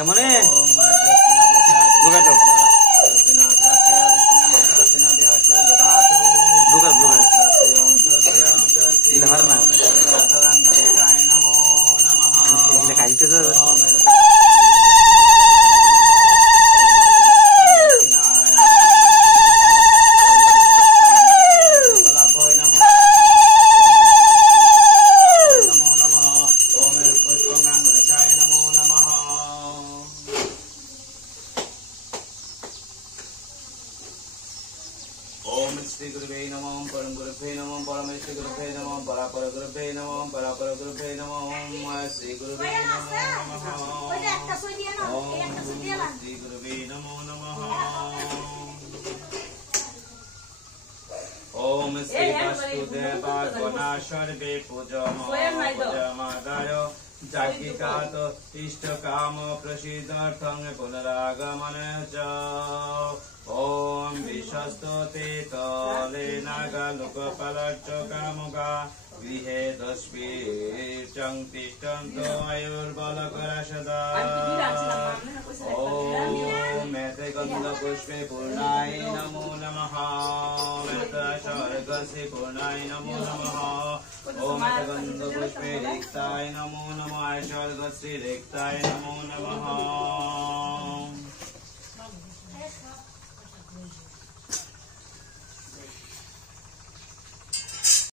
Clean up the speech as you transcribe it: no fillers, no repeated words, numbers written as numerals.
এমনে বুকা তো বুকা বুকা দিলে ভালো না দিলে খাইতে তো श्री गुरुवे नमः परम गुरुवे नमः परमेश्वर गुरुवे नमः परापर गुरुवे नमः परापर गुरुवे नमः श्री गुरुवे नमः ओम श्री गुरुवे नमो नमः ओम श्री वसुदेवाय सर्वे पूजमादाय जागिकात इष्ट काम प्रसिद्धार्थं पुनरागमन च ओम विशस्तते तले नागालोकपालच्च कामुका गृहे दस्वीर्चं तिष्ठन्तो आयुर्बलकरा सदा ओम मेते गन्धपुष्पे पूर्णाय नमो नमः मेते सर्गस्य पूर्णाय नमो नमः ओम मेते गन्धपुष्पे रिक्ताय नमो नमः सर्गस्य रिक्ताय नमो नमः